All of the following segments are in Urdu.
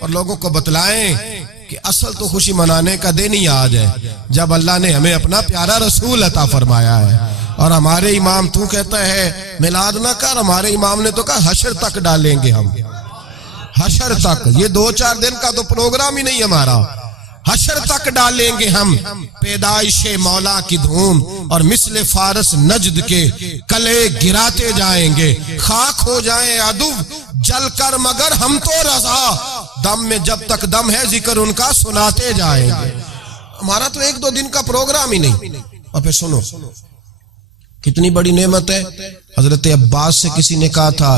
اور لوگوں کو بتلائیں کہ اصل تو خوشی منانے کا دن ہی آج ہے جب اللہ نے ہمیں اپنا پیارا رسول عطا فرمایا ہے. اور ہمارے امام تو کہتا ہے میلاد نہ کر، ہمارے امام نے تو کہا حشر تک ڈالیں گے ہم، حشر تک. یہ 2-4 دن کا تو پروگرام ہی نہیں ہمارا، حشر تک ڈالیں گے ہم پیدائش مولا کی دھوم، اور مثل فارس نجد کے کلے گراتے جائیں گے. خاک ہو جائیں عدو جل کر مگر ہم تو رضا، دم میں جب تک دم ہے ذکر ان کا سناتے جائیں گے. ہمارا تو 1-2 دن کا پروگرام ہی نہیں. اور پھر سنو کتنی بڑی نعمت ہے. حضرت عباس سے کسی نے کہا تھا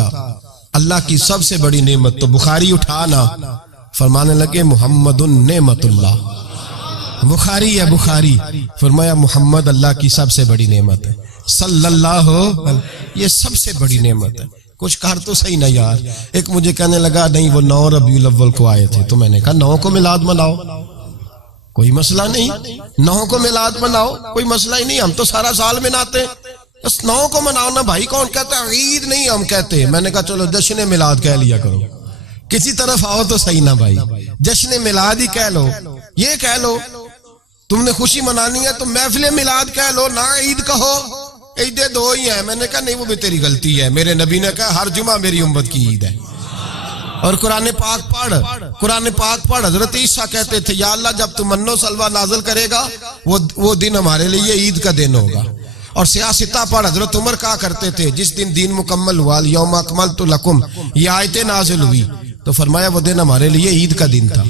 اللہ کی سب سے بڑی نعمت، تو بخاری اٹھانا، فرمانے لگے محمد نعمت اللہ. بخاری ہے بخاری، فرمایا محمد اللہ کی سب سے بڑی نعمت ہے صلی اللہ، یہ سب سے بڑی نعمت ہے. کچھ کہا تو صحیح نہ یار. ایک مجھے کہنے لگا نہیں وہ 9 ربیع الاول کو آئے تھے، تو میں نے کہا 9 کو میلاد مناؤ، کوئی مسئلہ نہیں، 9 کو میلاد مناؤ، کوئی مسئلہ ہی نہیں، ہم تو سارا سال مناتے ہیں، بس 9 کو مناؤ نا بھائی. کون کہتا ہے عید نہیں ہم کہتے؟ میں نے کہا چلو جشن میلاد کہہ لیا کرو، کسی طرف آؤ تو صحیح نا بھائی، جشن میلاد ہی کہہ لو. یہ کہہ لو تم نے خوشی منانی ہے تو محفل میلاد کہہ لو، نہ عید کہو. عیدیں 2 ہی ہیں. میں نے کہا نہیں وہ بھی تیری غلطی ہے، میرے نبی نے کہا ہر جمعہ میری امت کی عید ہے. اور قرآن پاک پڑھ، قرآن پاک پڑھ. حضرت عیسیٰ کہتے تھے یا اللہ جب تو من و سلوہ نازل کرے گا وہ دن ہمارے لیے عید کا دن ہوگا. اور سیاستہ پڑھ. حضرت عمر کہا کرتے تھے جس دن دین مکمل ہوا یوم اکملت لکم، یہ آیتیں نازل ہوئی تو فرمایا وہ دن ہمارے لیے عید کا دن تھا.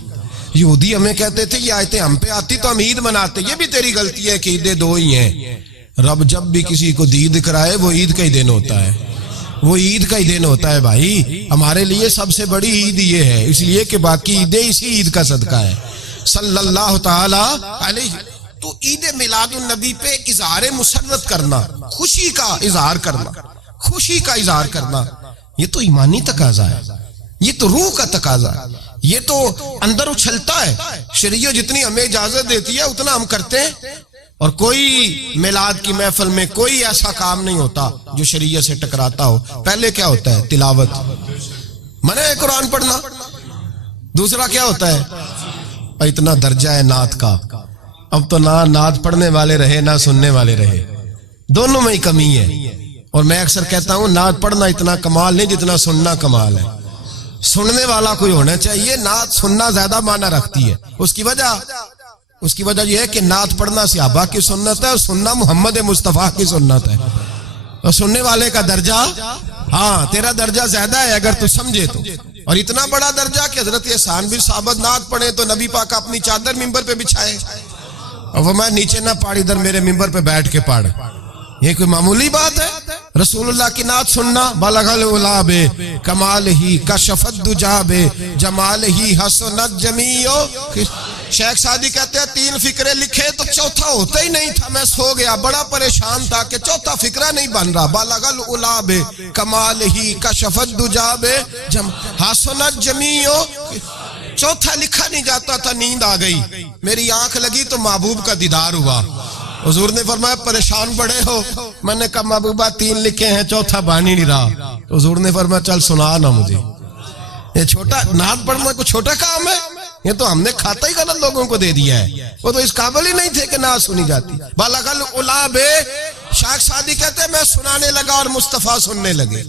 یہودی ہمیں کہتے تھے یہ آیتیں ہم پہ آتی تو ہم عید مناتے. یہ بھی تیری غلطی ہے کہ عیدیں 2 ہی ہیں. رب جب بھی کسی کو دید کرائے وہ عید کا ہی دن ہوتا ہے، وہ عید کا ہی دن ہوتا ہے بھائی. ہمارے لیے سب سے بڑی عید یہ ہے، اس لیے کہ باقی عیدیں اسی عید کا صدقہ ہے صلی اللہ تعالی علیہ. تو عید میلاد النبی پہ اظہار مسرت کرنا، خوشی کا اظہار کرنا، خوشی کا اظہار کرنا، یہ تو ایمانی تقاضا ہے، یہ تو روح کا تقاضا ہے، یہ تو اندر اچھلتا ہے. شریعت جتنی ہمیں اجازت دیتی ہے اتنا ہم کرتے ہیں. اور کوئی میلاد کی محفل میں کوئی ایسا کام نہیں ہوتا جو شریعت سے ٹکراتا ہو. پہلے کیا ہوتا ہے؟ تلاوت، منع ہے قرآن پڑھنا. دوسرا کیا ہوتا ہے؟ اتنا درجہ ہے نعت کا، اب تو نہ نعت پڑھنے والے رہے نہ سننے والے رہے، دونوں میں ہی کمی ہے. اور میں اکثر کہتا ہوں نعت پڑھنا اتنا کمال نہیں جتنا سننا کمال ہے. سننے والا کوئی ہونا چاہیے. نعت سننا زیادہ معنی رکھتی ہے. اس کی وجہ یہ ہے کہ نعت پڑھنا صحابہ کی سنت ہے اور سننا محمد مصطفیٰ کی سنت ہے. اور سننے والے کا درجہ، ہاں تیرا درجہ زیادہ ہے اگر تو سمجھے تو. اور اتنا بڑا درجہ کہ حضرت احسان بن ثابت نعت پڑھے تو نبی پاک اپنی چادر ممبر پہ بچھائے اور وہ میں نیچے نہ پاڑ، ادھر میرے ممبر پہ بیٹھ کے پڑھ. یہ کوئی معمولی بات ہے؟ رسول اللہ کی نعت سننا. بلغ العلا بے کمال ہی کشفت دجا بے جمال ہی حسنت جمیع. شیخ سعدی کہتے ہیں 3 فقرے لکھے تو چوتھا ہوتا ہی نہیں تھا. میں سو گیا، بڑا پریشان تھا کہ چوتھا فقرہ نہیں بن رہا. بلغ العلا بے کمال ہی کشفت دجا بے حسنت جمیع. چوتھا لکھا نہیں جاتا تھا. نیند آ گئی، میری آنکھ لگی تو محبوب کا دیدار ہوا. حضور نے فرمایا پریشان پڑے ہو؟ میں نے کہا محبوبہ 3 لکھے ہیں چوتھا بن ہی نہیں رہا. تو حضور نے فرمایا چل سنا نا مجھے. یہ چھوٹا نعت پڑھنا کوئی چھوٹا کام ہے؟ یہ تو ہم نے کھاتا ہی غلط لوگوں کو دے دیا ہے. وہ تو اس قابل ہی نہیں تھے کہ نعت سنی جاتی. بلغ العلا بے، شیخ سعدی کہتے ہیں میں سنانے لگا اور مصطفیٰ سننے لگے.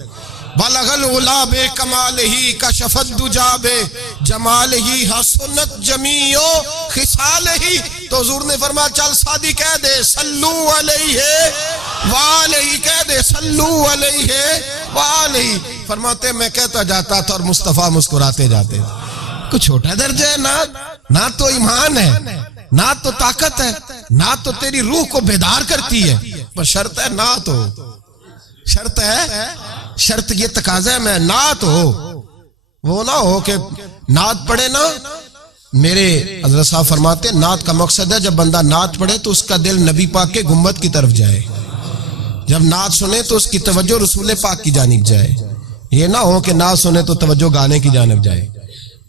بلغ العلا بے کمال ہی کشفت دجا بے جمال ہی حسنت جمیع خصال ہی. تو حضور نے فرمایا چل سعدی کہہ دے صلو علیہ وآلہ، کہہ دے صلو علیہ وآلہ. فرماتے میں کہتا جاتا تھا اور مصطفیٰ مسکراتے جاتے تھے. کوئی چھوٹا درجہ ہے نہ تو ایمان ہے، نہ تو طاقت ہے، نہ تو تیری روح کو بیدار کرتی ہے. پر شرط ہے نعت ہو، شرط ہے، شرط یہ تقاضا ہے میں نعت ہو. وہ نہ ہو کہ نعت پڑھے نا. میرے حضرت صاحب فرماتے ہیں نعت کا مقصد ہے جب بندہ نعت پڑھے تو اس کا دل نبی پاک کے گنبد کی طرف جائے، جب نعت سنے تو اس کی توجہ رسول پاک کی جانب جائے. یہ نہ ہو کہ نعت سنے تو توجہ گانے کی جانب جائے.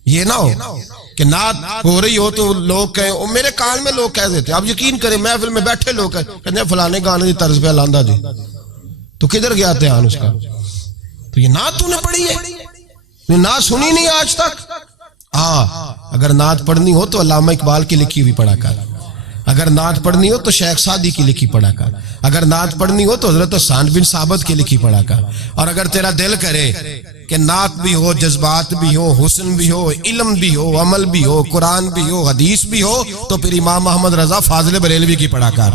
یہ نہ ہو کہ نعت ہو رہی ہو تو لوگ کہیں، اور میرے کان میں لوگ کہہ دیتے، آپ یقین کریں محفل میں بیٹھے لوگ کہتے ہیں فلانے گانے کی طرز پہ لاندہ جی، تو کدھر گیا دھیان اس کا؟ تو یہ نعت تو نے پڑھی ہے، نعت سنی نہیں آج تک. ہاں اگر نعت پڑھنی ہو تو علامہ اقبال کی لکھی ہوئی پڑھا کر، اگر نعت پڑھنی ہو تو شیخ سعدی کی لکھی پڑھا کر، اگر نعت پڑھنی ہو تو حضرت حسان بن ثابت کی لکھی پڑھا کر، اور اگر تیرا دل کرے کہ نعت بھی ہو، جذبات بھی ہو، حسن بھی ہو، علم بھی ہو، عمل بھی ہو، قرآن بھی ہو، حدیث بھی ہو، تو پھر امام محمد رضا فاضل بریلوی کی پڑھا کر،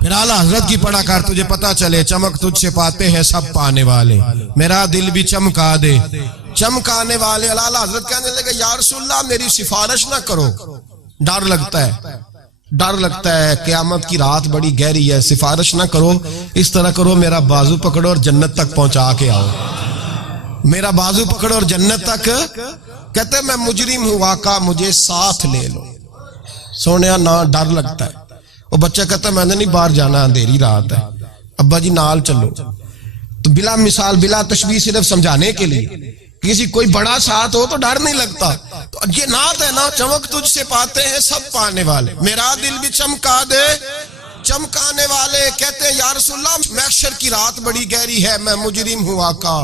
پھر اعلیٰ حضرت کی پڑھا کر، تجھے پتا چلے چمک تجھ سے پاتے ہیں سب پانے والے، میرا دل بھی چمکا دے چمکانے والے۔ اعلیٰ حضرت کہنے لگے یا رسول اللہ میری سفارش نہ کرو، ڈر لگتا ہے، ڈر لگتا ہے، قیامت کی رات بڑی گہری ہے، سفارش نہ کرو، اس طرح کرو میرا بازو پکڑو اور جنت تک پہنچا کے آؤ، میرا بازو پکڑو اور جنت تک۔ کہتے میں مجرم ہوں آقا مجھے ساتھ لے لو۔ سونیا نہ ڈر لگتا ہے، وہ بچہ کہتا ہے میں نے نہیں باہر جانا، اندھیری رات ہے، ابا جی نال چلو، تو بلا مثال بلا تشبیہ صرف سمجھانے کے لیے، کسی کوئی بڑا ساتھ ہو تو ڈر نہیں لگتا۔ تو یہ نعت ہے نا، چمک تجھ سے پاتے ہیں سب پانے والے، میرا دل بھی چمکا دے چمکانے والے۔ کہتے ہیں یا رسول اللہ محشر کی رات بڑی گہری ہے، میں مجرم ہوں آقا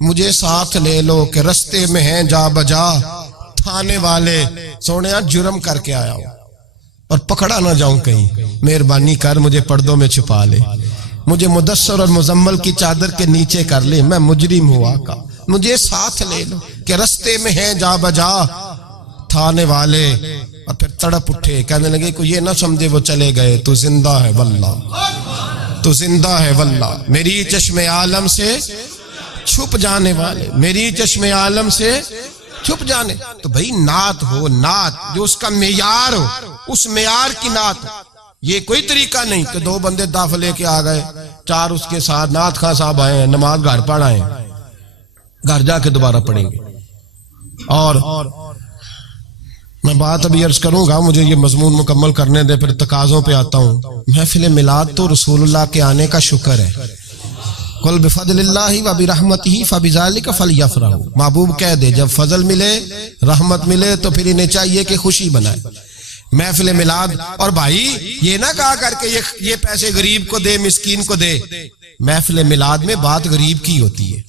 مجھے ساتھ لے لو، کہ رستے میں ہیں جا بجا تھانے والے۔ سونیا جرم کر کے آیا ہوں اور پکڑا نہ جاؤں کہیں، مہربانی کر مجھے پردوں میں چھپا لے، مجھے مدثر اور مزمل کی چادر کے نیچے کر لے، میں مجرم ہوں آقا مجھے ساتھ لے لو، کہ رستے میں ہیں جا بجا تھانے والے۔ اور پھر تڑپ اٹھے، کہنے لگے کوئی یہ نہ سمجھے وہ چلے گئے، تو زندہ ہے واللہ، تو زندہ ہے واللہ، میری چشم عالم سے چھپ جانے والے، میری چشم عالم سے چھپ جانے۔ تو بھئی نعت ہو، نعت جو اس کا معیار ہو، اس معیار کی نعت ہو۔ یہ کوئی طریقہ نہیں کہ دو بندے داف لے کے آ گئے، چار اس کے ساتھ نعت خواہ صاحب آئے ہیں، نماز گھر پڑھ آئے ہیں، گھر جا کے دوبارہ پڑھیں گے۔ اور میں بات ابھی عرض کروں گا، مجھے یہ مضمون مکمل کرنے دے، پھر تقاضوں پہ آتا ہوں۔ محفل میلاد تو رسول اللہ کے آنے کا شکر ہے، قل بفضل اللہ و برحمتہ فبذلک فلیفرحوا، محبوب کہہ دے جب فضل ملے رحمت ملے تو پھر انہیں چاہیے کہ خوشی بنائے۔ محفل میلاد، اور بھائی یہ نہ کہا کر کے یہ پیسے غریب کو دے مسکین کو دے، محفل میلاد میں بات غریب کی ہوتی ہے۔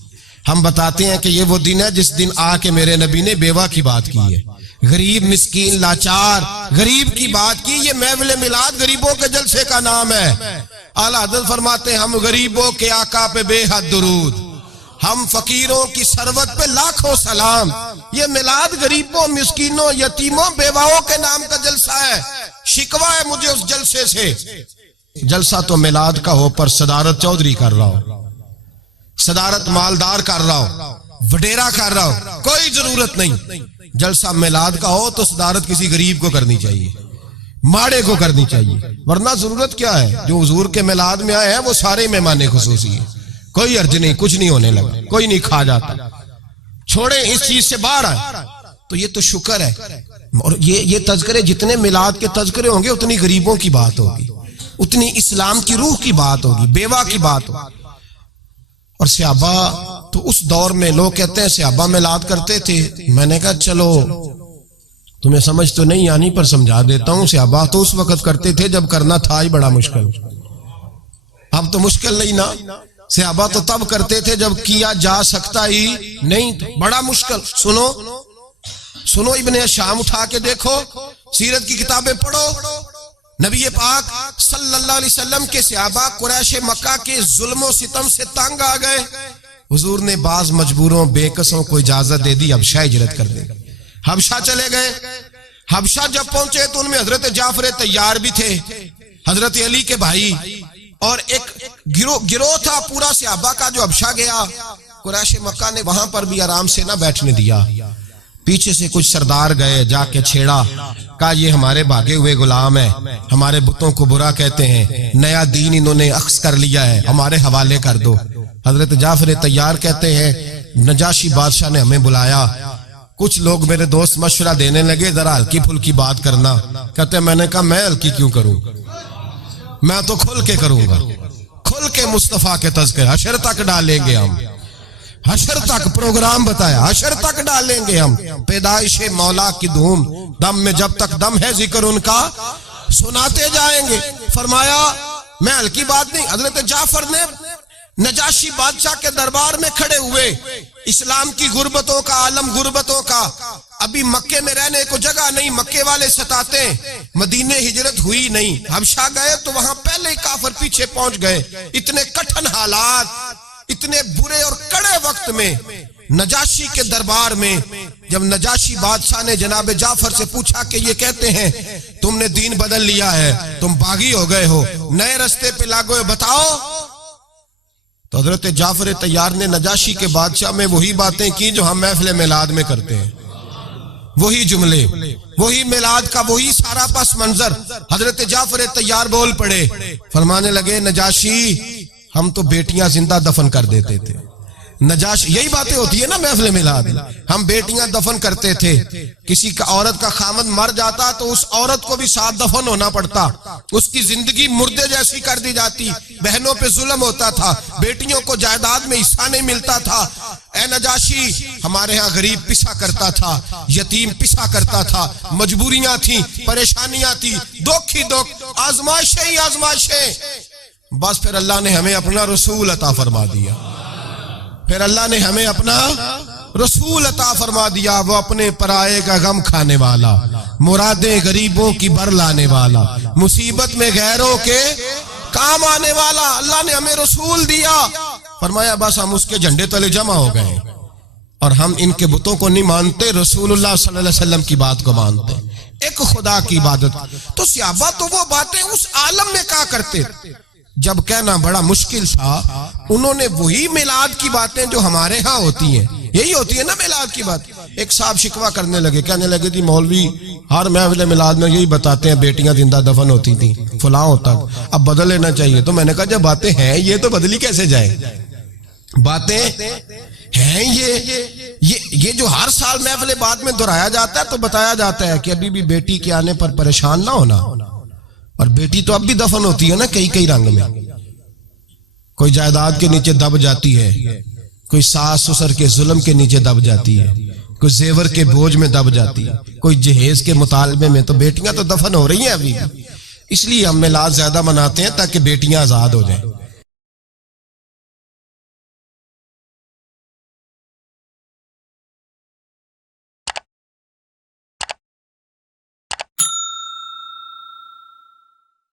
ہم بتاتے ہیں کہ یہ وہ دن ہے جس دن آ کے میرے نبی نے بیوہ کی بات کی ہے، غریب مسکین لاچار غریب کی بات کی۔ یہ محفل میلاد غریبوں کے جلسے کا نام ہے۔ اعلیٰ حضرت فرماتے ہیں ہم غریبوں کے آقا پہ بے حد درود، ہم فقیروں کی ثروت پہ لاکھوں سلام۔ یہ میلاد غریبوں مسکینوں یتیموں بیواؤں کے نام کا جلسہ ہے، شکوہ ہے مجھے اس جلسے سے۔ جلسہ تو میلاد کا ہو پر صدارت چودھری کر رہا ہو، صدارت مالدار کر رہا ہو، وڈیرا کر رہا ہو، کوئی ضرورت نہیں۔ جلسہ میلاد کا ہو تو صدارت کسی غریب کو کرنی چاہیے، ماڑے کو کرنی چاہیے، ورنہ ضرورت کیا ہے؟ جو حضور کے میلاد میں آئے ہیں وہ سارے مہمان خصوصی ہیں، کوئی حرج نہیں، کچھ نہیں ہونے لگا، کوئی نہیں کھا جاتا، چھوڑیں اس چیز سے باہر آئے۔ تو یہ تو شکر ہے، اور یہ تذکرے جتنے میلاد کے تذکرے ہوں گے اتنی غریبوں کی بات ہوگی، اتنی اسلام کی روح کی بات ہوگی، بیوہ کی بات ہوگی۔ اور صحابہ تو اس دور میں لوگ کہتے ہیں صحابہ میلاد کرتے تھے، میں نے کہا چلو تمہیں سمجھ تو نہیں آنی پر سمجھا دیتا ہوں، صحابہ تو اس وقت کرتے تھے جب کرنا تھا ہی بڑا مشکل، اب تو مشکل نہیں نا، صحابہ تو تب کرتے تھے جب کیا جا سکتا ہی نہیں تھا، بڑا مشکل۔ سنو ابن شام اٹھا کے دیکھو، سیرت کی کتابیں پڑھو، نبی پاک صلی اللہ علیہ وسلم کے صحابہ قریش مکہ کے ظلم و ستم سے تنگ آ گئے، حضور نے بعض مجبوروں بے کسوں کو اجازت دے دی حبشہ ہجرت کر دے، حبشہ چلے گئے۔ حبشہ جب پہنچے تو ان میں حضرت جعفر طیار بھی تھے، حضرت علی کے بھائی، اور ایک گروہ تھا پورا صحابہ کا جو حبشہ گیا۔ قریش مکہ نے وہاں پر بھی آرام سے نہ بیٹھنے دیا، پیچھے سے کچھ سردار گئے، جا کے چھیڑا، کہا یہ ہمارے بھاگے ہوئے غلام ہیں، ہمارے بتوں کو برا کہتے ہیں، نیا دین انہوں نے اخذ کر لیا ہے، ہمارے حوالے کر دو۔ حضرت جعفر طیار کہتے ہیں نجاشی بادشاہ نے ہمیں بلایا، کچھ لوگ میرے دوست مشورہ دینے لگے ذرا ہلکی پھلکی بات کرنا، کہتے ہیں میں نے کہا میں ہلکی کیوں کروں، میں تو کھل کے کروں گا، کھل کے مصطفیٰ کے تذکرے حشر تک ڈالیں گے ہم، حشر تک پروگرام بتایا، حشر تک ڈالیں گے ہم، پیدائش مولا کی دھوم، دم میں جب تک دم ہے ذکر ان کا سناتے جائیں گے۔ فرمایا میں ہلکی بات نہیں، حضرت جعفر نے نجاشی بادشاہ کے دربار میں کھڑے ہوئے، اسلام کی غربتوں کا عالم، غربتوں کا، ابھی مکے میں رہنے کو جگہ نہیں، مکے والے ستاتے، مدینے ہجرت ہوئی نہیں، حبشہ گئے تو وہاں پہلے ہی کافر پیچھے پہنچ گئے، اتنے کٹھن حالات، اتنے برے اور کڑے وقت میں نجاشی کے دربار میں جب نجاشی بادشاہ نے جناب جعفر سے پوچھا کہ یہ کہتے ہیں تم نے دین بدل لیا ہے، تم باغی ہو گئے ہو، نئے رستے پہ لاگو، بتاؤ، تو حضرت جعفر طیار نے نجاشی کے بادشاہ میں وہی باتیں کی جو ہم محفل میلاد میں کرتے ہیں، وہی جملے، وہی میلاد کا وہی سارا پس منظر۔ حضرت جعفر طیار بول پڑے، فرمانے لگے نجاشی ہم تو بیٹیاں زندہ دفن کر دیتے تھے، نجاشی، یہی باتیں ہوتی ہے نا محفل میلاد، ہم بیٹیاں دفن کرتے تھے، کسی کا عورت کا خامد مر جاتا تو اس عورت کو بھی ساتھ دفن ہونا پڑتا، اس کی زندگی مردے جیسی کر دی جاتی، بہنوں پہ ظلم ہوتا تھا، بیٹیوں کو جائیداد میں حصہ نہیں ملتا تھا۔ اے نجاشی ہمارے ہاں غریب پسا کرتا تھا، یتیم پسا کرتا تھا، مجبوریاں تھیں، پریشانیاں تھیں، دکھ ہی دکھ، آزمائشیں ہی آزمائشیں، بس پھر اللہ نے ہمیں اپنا رسول عطا فرما دیا، پھر اللہ نے ہمیں اپنا رسول عطا فرما دیا، وہ اپنے پرائے کا غم کھانے والا، مرادیں غریبوں کی بر لانے والا، مصیبت میں غیروں کے کام آنے والا، اللہ نے ہمیں رسول دیا، فرمایا بس ہم اس کے جھنڈے تلے جمع ہو گئے، اور ہم ان کے بتوں کو نہیں مانتے، رسول اللہ صلی اللہ علیہ وسلم کی بات کو مانتے، ایک خدا کی عبادت۔ تو صحابہ تو وہ باتیں اس عالم میں کہا کرتے، جب کہنا بڑا مشکل تھا انہوں نے وہی میلاد کی باتیں جو ہمارے ہاں ہوتی ہیں، یہی ہوتی ہے نا میلاد کی بات۔ ایک صاحب شکوہ کرنے لگے، کہنے لگے تھی مولوی ہر محفل میلاد میں یہی بتاتے ہیں بیٹیاں زندہ دفن ہوتی تھیں، فلاں ہوتا، اب بدل لینا چاہیے۔ تو میں نے کہا جب باتیں ہیں یہ تو بدلی کیسے جائے، باتیں ہیں یہ جو ہر سال محفل بعد میں دہرایا جاتا ہے تو بتایا جاتا ہے کہ ابھی بھی بیٹی کے آنے پر پریشان نہ ہونا، اور بیٹی تو اب بھی دفن ہوتی ہے نا کئی کئی رنگ میں، کوئی جائیداد کے نیچے دب جاتی ہے، کوئی ساس سسر کے ظلم کے نیچے دب جاتی ہے، کوئی زیور کے بوجھ میں دب جاتی ہے، کوئی جہیز کے مطالبے میں، تو بیٹیاں تو دفن ہو رہی ہیں ابھی، اس لیے ہم میلاد زیادہ مناتے ہیں تاکہ بیٹیاں آزاد ہو جائیں۔